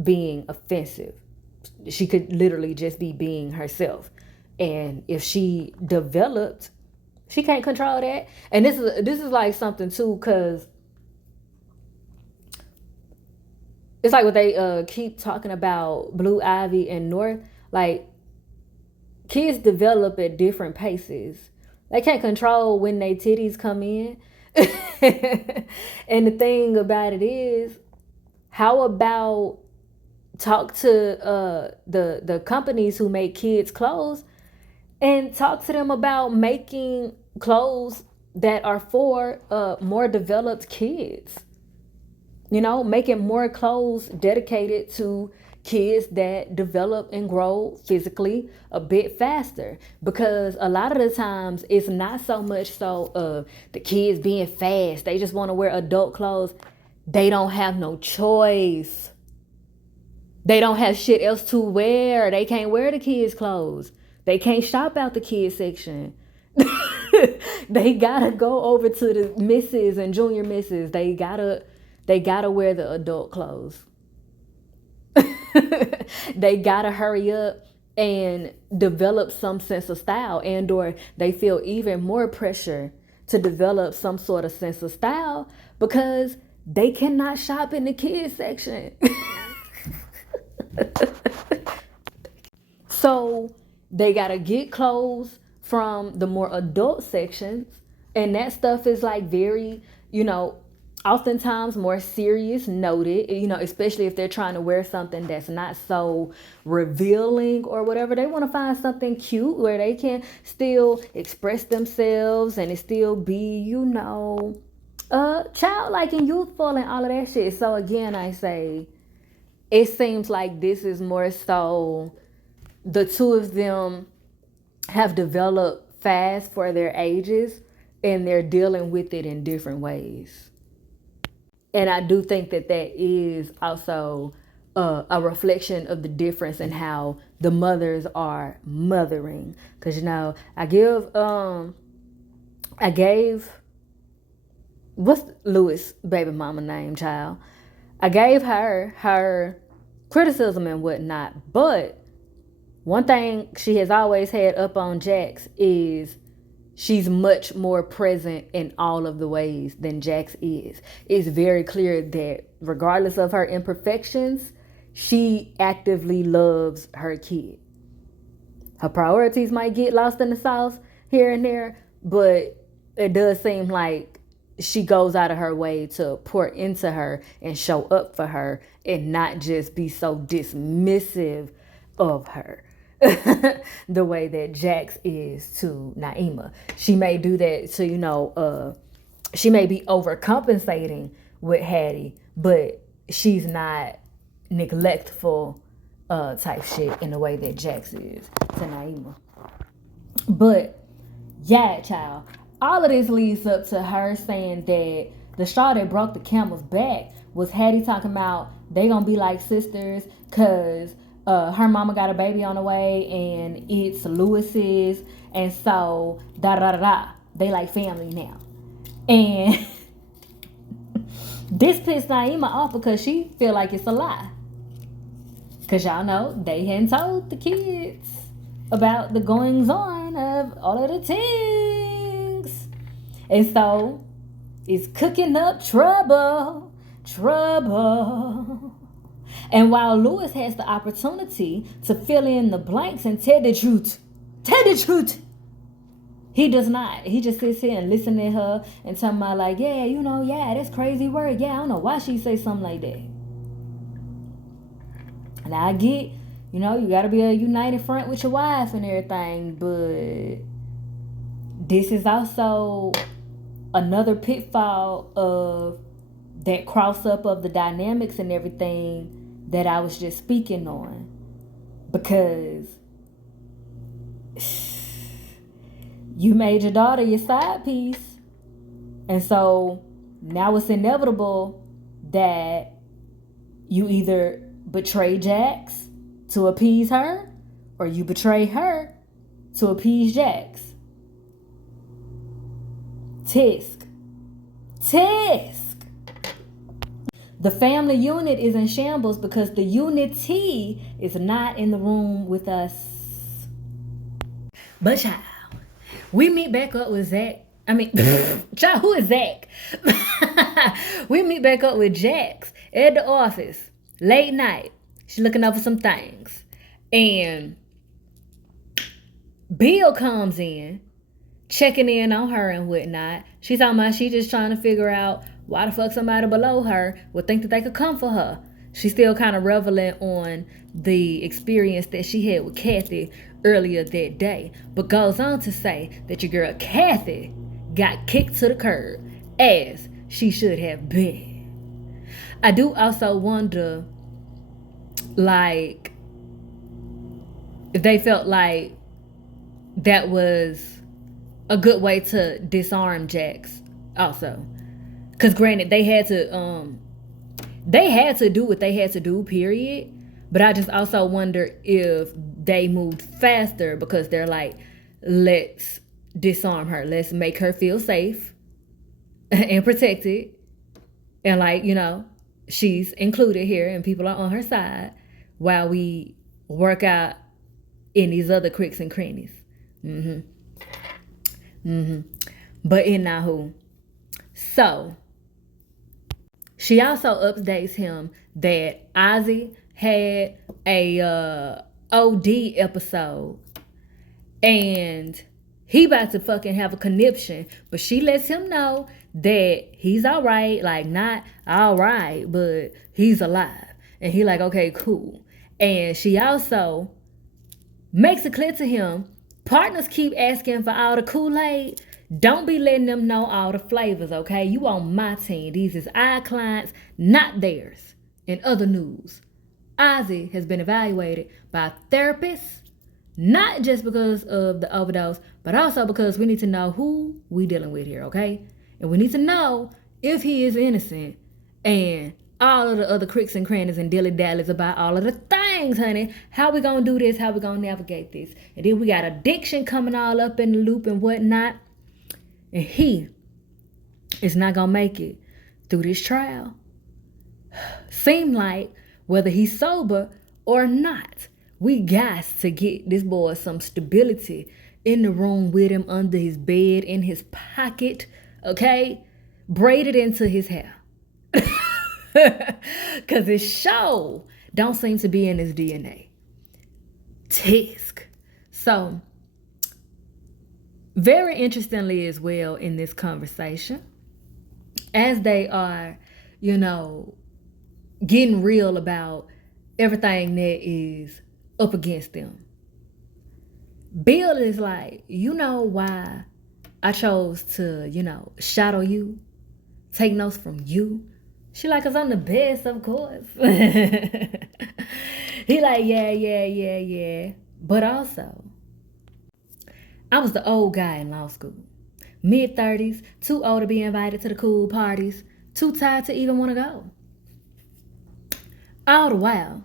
being offensive. She could literally just be being herself. And if she developed, she can't control that. And this is like something too, because it's like what they keep talking about Blue Ivy and North. Like, kids develop at different paces. They can't control when they titties come in. And the thing about it is, how about talk to the companies who make kids clothes and talk to them about making clothes that are for more developed kids. You know, making more clothes dedicated to kids that develop and grow physically a bit faster. Because a lot of the times it's not so much so of the kids being fast, they just want to wear adult clothes. They don't have no choice. They don't have shit else to wear. They can't wear the kids' clothes. They can't shop out the kids section. They gotta go over to the misses and junior misses. They gotta wear the adult clothes. They gotta hurry up and develop some sense of style, and or they feel even more pressure to develop some sort of sense of style because they cannot shop in the kids section. So they gotta get clothes from the more adult sections, and that stuff is like very, oftentimes more serious noted, especially if they're trying to wear something that's not so revealing or whatever. They want to find something cute where they can still express themselves and it still be, childlike and youthful and all of that shit. So again, I say it seems like this is more so the two of them have developed fast for their ages and they're dealing with it in different ways. And I do think that that is also a reflection of the difference in how the mothers are mothering. Because, I gave, what's Louis' baby mama name, child? I gave her criticism and whatnot, but one thing she has always had up on Jax is she's much more present in all of the ways than Jax is. It's very clear that regardless of her imperfections, she actively loves her kid. Her priorities might get lost in the sauce here and there, but it does seem like she goes out of her way to pour into her and show up for her and not just be so dismissive of her. The way that Jax is to Naima. She may do that to, she may be overcompensating with Hattie, but she's not neglectful type shit in the way that Jax is to Naima. But yeah, child, all of this leads up to her saying that the straw that broke the camel's back was Hattie talking about they gonna be like sisters because her mama got a baby on the way and it's Lewis's, and so da da da da, they like family now. And this pissed Naima off because she feel like it's a lie. Cause y'all know they hadn't told the kids about the goings on of all of the things. And so it's cooking up trouble. And while Lewis has the opportunity to fill in the blanks and tell the truth, he does not. He just sits here and listen to her and tell me like, yeah, that's crazy word. Yeah, I don't know why she say something like that. And I get, you gotta be a united front with your wife and everything, but this is also another pitfall of that cross up of the dynamics and everything that I was just speaking on. Because you made your daughter your side piece. And so now it's inevitable that you either betray Jax to appease her or you betray her to appease Jax. Tisk. The family unit is in shambles because the unity is not in the room with us. But child, we meet back up with Zach. Child, who is Zach? We meet back up with Jax at the office, late night. She's looking over some things. And Bill comes in, checking in on her and whatnot. She's talking about she just trying to figure out why the fuck somebody below her would think that they could come for her. She's still kind of reveling on the experience that she had with Kathy earlier that day, but goes on to say that your girl Kathy got kicked to the curb, as she should have been. I do also wonder, like, if they felt like that was a good way to disarm Jax also. Because granted, they had to do what they had to do, period. But I just also wonder if they moved faster because they're like, let's disarm her. Let's make her feel safe and protected. And like, you know, she's included here and people are on her side while we work out in these other cricks and crannies. But in Nahu. So she also updates him that Ozzy had a OD episode and he about to fucking have a conniption, but she lets him know that he's all right, like not all right, but he's alive. And he like, okay, cool. And she also makes it clear to him, partners keep asking for all the Kool-Aid. Don't be letting them know all the flavors, okay? You on my team. These is our clients, not theirs. In other news, Ozzy has been evaluated by therapists, not just because of the overdose, but also because we need to know who we dealing with here, okay? And we need to know if he is innocent and all of the other cricks and crannies and dilly-dallies about all of the things, honey. How we gonna do this? How we gonna navigate this? And then we got addiction coming all up in the loop and whatnot. And he is not gonna make it through this trial. Seem like whether he's sober or not, we got to get this boy some stability in the room with him, under his bed, in his pocket, okay? Braided into his hair. Because his show don't seem to be in his DNA. Tisk. So, very interestingly as well in this conversation, as they are, you know, getting real about everything that is up against them, Bill is like, you know why I chose to, you know, shadow you, take notes from you? She like, cause I'm the best, of course. He like, yeah. But also, I was the old guy in law school. Mid-30s, too old to be invited to the cool parties, too tired to even want to go. All the while,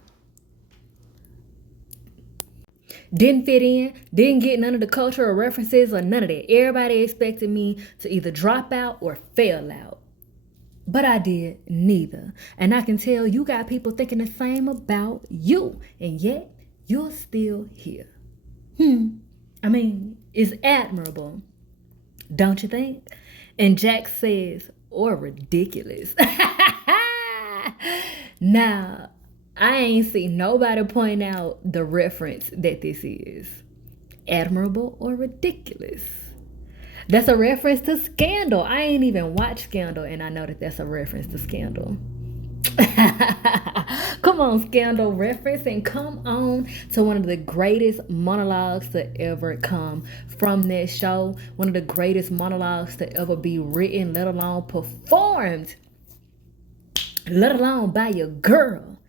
didn't fit in, didn't get none of the cultural references or none of that. Everybody expected me to either drop out or fail out. But I did neither. And I can tell you got people thinking the same about you. And yet, you're still here. I mean, it's admirable, don't you think? And Jax says, or ridiculous. Now, I ain't seen nobody point out the reference that this is. Admirable or ridiculous. That's a reference to Scandal. I ain't even watched Scandal, and I know that that's a reference to Scandal. Come on, Scandal reference, and come on to one of the greatest monologues to ever come from that show. One of the greatest monologues to ever be written, let alone performed, let alone by your girl,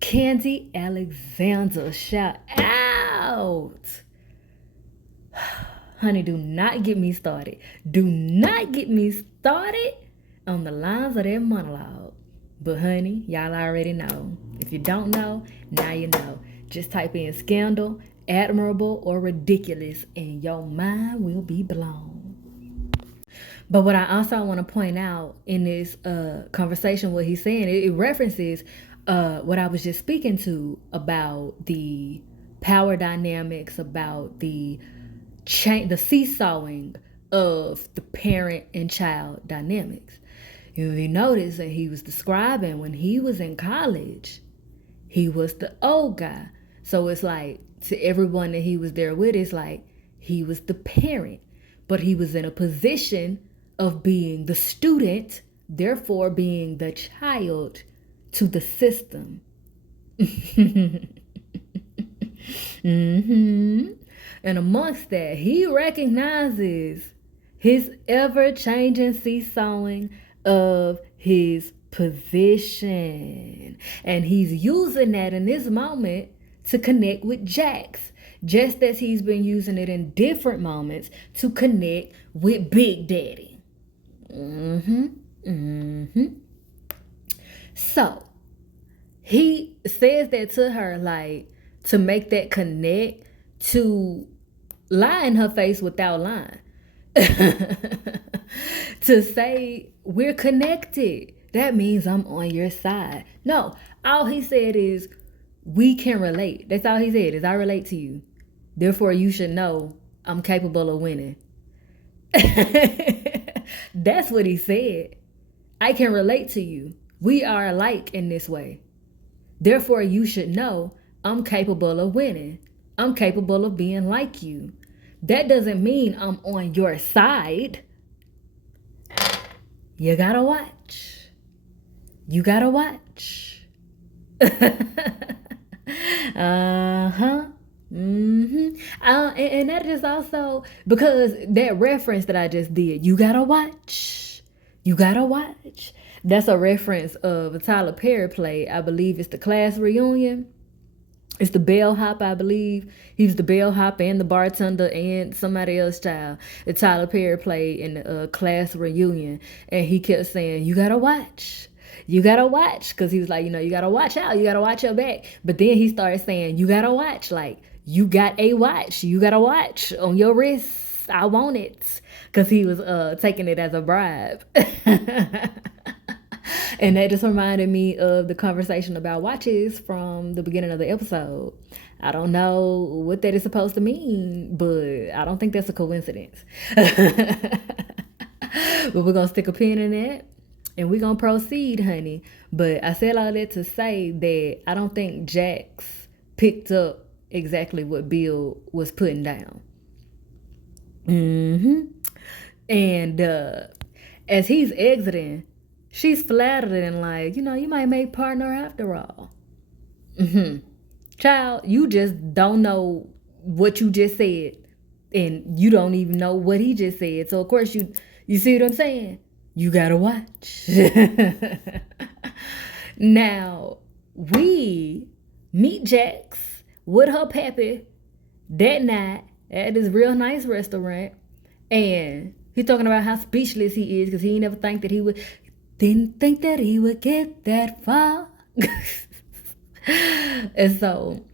Khandi Alexander. Shout out. Honey, do not get me started. Do not get me started on the lines of that monologue. But honey, y'all already know. If you don't know, now you know. Just type in Scandal, Admirable, or Ridiculous, and your mind will be blown. But what I also want to point out in this conversation, what he's saying, it references what I was just speaking to about the power dynamics, about the seesawing of the parent and child dynamics. You notice that he was describing when he was in college, he was the old guy. So it's like, to everyone that he was there with, it's like he was the parent, but he was in a position of being the student, therefore being the child to the system. And amongst that, he recognizes his ever-changing seesawing of his position. And he's using that in this moment to connect with Jax, just as he's been using it in different moments to connect with Big Daddy. So he says that to her, like, to make that connect, to lie in her face without lying. To say we're connected, that means I'm on your side. No, all he said is we can relate. That's all he said, is I relate to you. Therefore, you should know I'm capable of winning. That's what he said. I can relate to you. We are alike in this way. Therefore, you should know I'm capable of winning. I'm capable of being like you. That doesn't mean I'm on your side. You gotta watch. You gotta watch. And that is also because that reference that I just did, you gotta watch. You gotta watch. That's a reference of a Tyler Perry play. I believe it's the Class Reunion. It's the bellhop, I believe. He was the bellhop and the bartender and somebody else's child. The Tyler Perry played in the Class Reunion. And he kept saying, you gotta watch. You gotta watch. Because he was like, you gotta watch out. You gotta watch your back. But then he started saying, you gotta watch. Like, you got a watch. You gotta watch on your wrist. I want it. Because he was taking it as a bribe. And that just reminded me of the conversation about watches from the beginning of the episode. I don't know what that is supposed to mean, but I don't think that's a coincidence. But we're going to stick a pin in that and we're going to proceed, honey. But I said all that to say that I don't think Jax picked up exactly what Bill was putting down. And as he's exiting, she's flattered and like, you might make partner after all. Child, you just don't know what you just said. And you don't even know what he just said. So, of course, you see what I'm saying? You gotta watch. Now, we meet Jax with her pappy that night at this real nice restaurant. And he's talking about how speechless he is because he never didn't think that he would get that far. And so,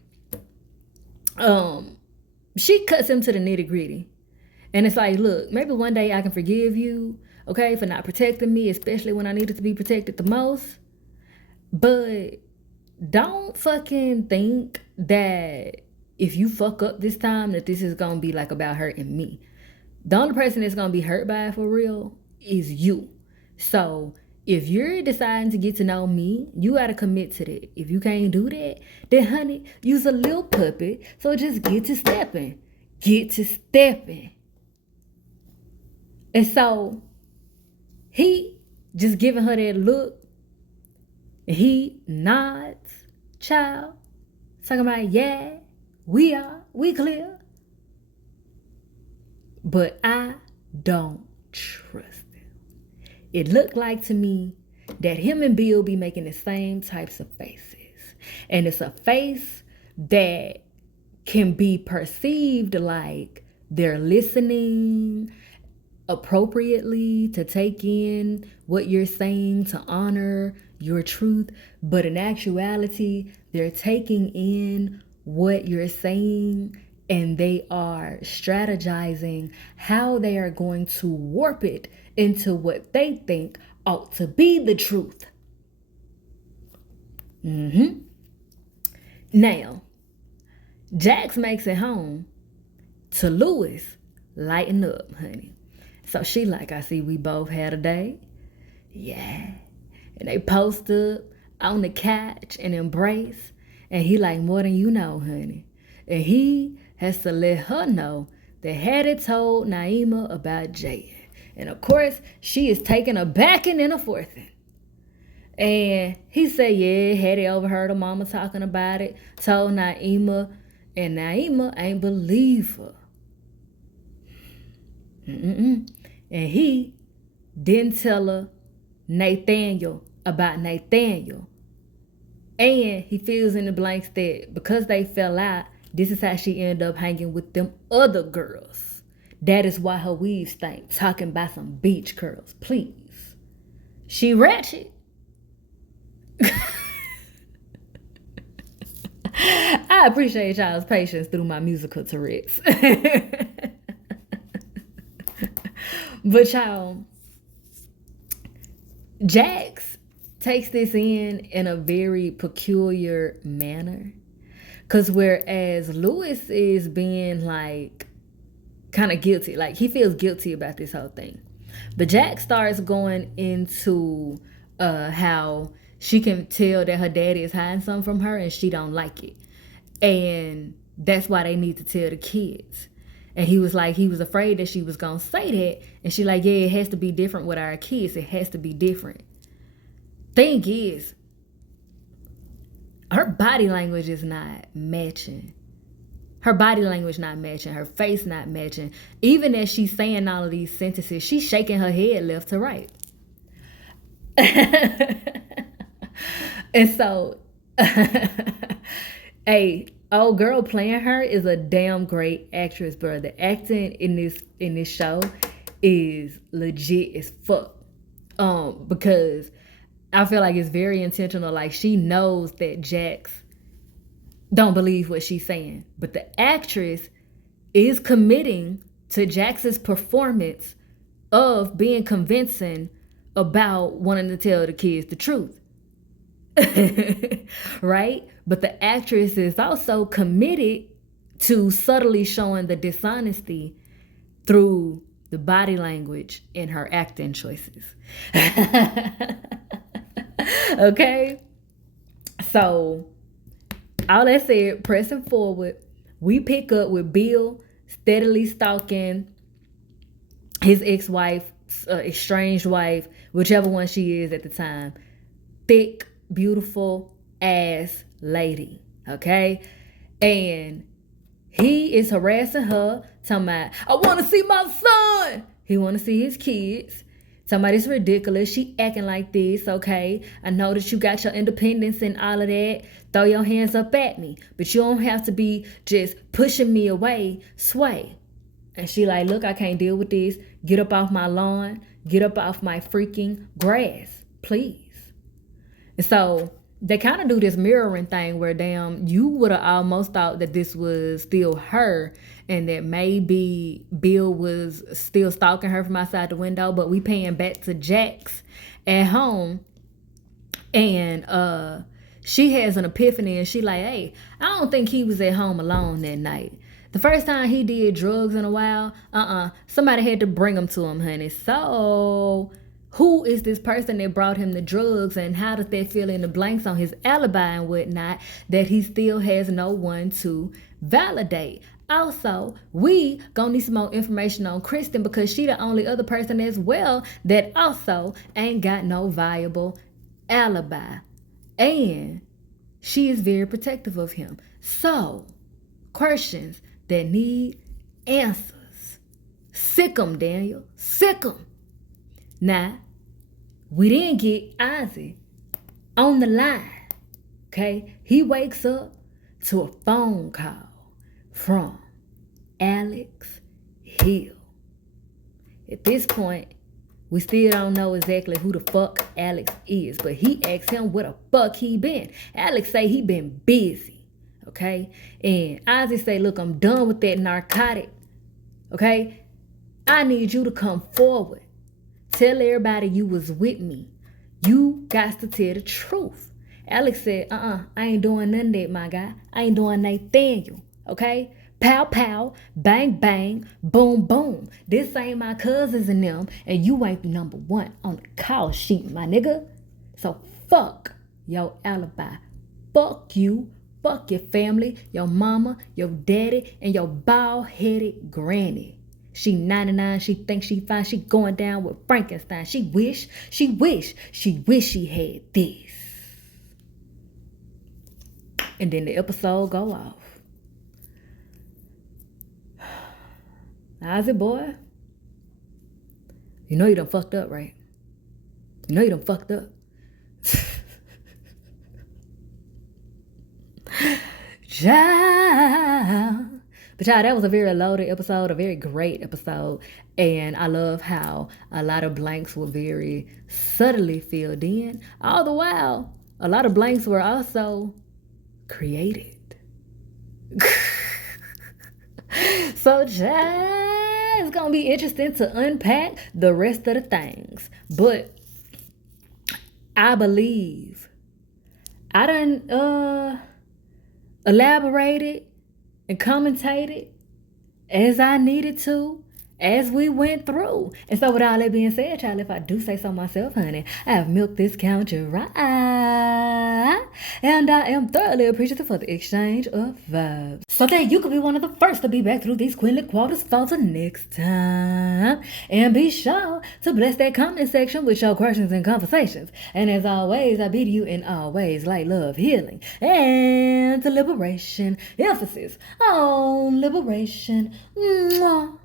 she cuts him to the nitty gritty. And it's like, look, maybe one day I can forgive you, okay, for not protecting me, especially when I needed to be protected the most. But don't fucking think that if you fuck up this time, that this is going to be like about hurting me. The only person that's going to be hurt by it for real is you. So if you're deciding to get to know me, you got to commit to that. If you can't do that, then honey, use a little puppet. So just get to stepping. Get to stepping. And so he just giving her that look. He nods, child. Talking about, yeah, we clear. But I don't trust him. It looked like to me that him and Bill be making the same types of faces. And it's a face that can be perceived like they're listening appropriately to take in what you're saying, to honor your truth. But in actuality, they're taking in what you're saying and they are strategizing how they are going to warp it into what they think ought to be the truth. Now, Jax makes it home to Louis. Lighten up, honey. So she like, I see we both had a day. Yeah. And they post up on the couch and embrace. And he like, more than you know, honey. And he has to let her know that Hattie told Naima about Jay. And of course, she is taking a backing and a forthing. And he said, yeah, Hattie overheard her mama talking about it, told Naima, and Naima ain't believe her. Mm-mm. And he didn't tell her Nathaniel about Nathaniel. And he fills in the blanks that because they fell out, this is how she ended up hanging with them other girls. That is why her weave stank, talking about some beach curls. Please. She ratchet. I appreciate y'all's patience through my musical Tourette's. But y'all, Jax takes this in a very peculiar manner. Because whereas Lewis is being like kind of guilty, like he feels guilty about this whole thing. But Jax starts going into how she can tell that her daddy is hiding something from her and she don't like it. And that's why they need to tell the kids. And he was like, he was afraid that she was going to say that. And she like, yeah, it has to be different with our kids. It has to be different. Thing is, her body language is not matching. Her body language not matching. Her face not matching. Even as she's saying all of these sentences, she's shaking her head left to right. And so, a old girl playing her is a damn great actress, bro. The acting in this show is legit as fuck. Because I feel like it's very intentional. Like she knows that Jax don't believe what she's saying, but the actress is committing to Jax's performance of being convincing about wanting to tell the kids the truth. Right? But the actress is also committed to subtly showing the dishonesty through the body language in her acting choices. Okay? So, all that said, pressing forward, we pick up with Bill steadily stalking his ex-wife, estranged wife, whichever one she is at the time. Thick, beautiful ass lady. Okay? And he is harassing her, talking about, I want to see my son. He want to see his kids. Somebody's it's ridiculous. She acting like this, okay? I know that you got your independence and all of that. Throw your hands up at me. But you don't have to be just pushing me away. Sway. And she like, look, I can't deal with this. Get up off my lawn. Get up off my freaking grass. Please. And so they kind of do this mirroring thing where, damn, you would have almost thought that this was still her and that maybe Bill was still stalking her from outside the window, but we paying back to Jax at home. And she has an epiphany and she like, hey, I don't think he was at home alone that night. The first time he did drugs in a while, somebody had to bring him to him, honey. So who is this person that brought him the drugs, and how does that fill in the blanks on his alibi and whatnot that he still has no one to validate? Also, we gonna need some more information on Kristen because she the only other person as well that also ain't got no viable alibi. And she is very protective of him. So, questions that need answers. Sick 'em, Daniel. Sick 'em. Now, we didn't get Ozzy on the line. Okay? He wakes up to a phone call from Alex Hill. At this point, we still don't know exactly who the fuck Alex is, but he asks him where the fuck he been. Alex say he been busy, okay? And Ozzy say, look, I'm done with that narcotic, okay? I need you to come forward. Tell everybody you was with me. You got to tell the truth. Alex said, I ain't doing none of that, my guy. I ain't doing Nathaniel, okay? Pow, pow, bang, bang, boom, boom. This ain't my cousins and them, and you ain't number one on the call sheet, my nigga. So fuck your alibi. Fuck you. Fuck your family, your mama, your daddy, and your bald-headed granny. She 99, she thinks she fine, she going down with Frankenstein. She wish she had this. And then the episode go off. How's it, boy? You know you done fucked up, right? You know you done fucked up. Child. But y'all, that was a very loaded episode, a very great episode. And I love how a lot of blanks were very subtly filled in. All the while, a lot of blanks were also created. So, child, it's going to be interesting to unpack the rest of the things. But I believe I done elaborated and commentated as I needed to, as we went through. And so with all that being said, child, if I do say so myself, honey, I have milked this counter right. And I am thoroughly appreciative for the exchange of vibes. So that you could be one of the first to be back through these Quinley Quarters for the next time. And be sure to bless that comment section with your questions and conversations. And as always, I bid you in all ways light, love, healing, and to liberation. Emphasis on liberation. Mwah.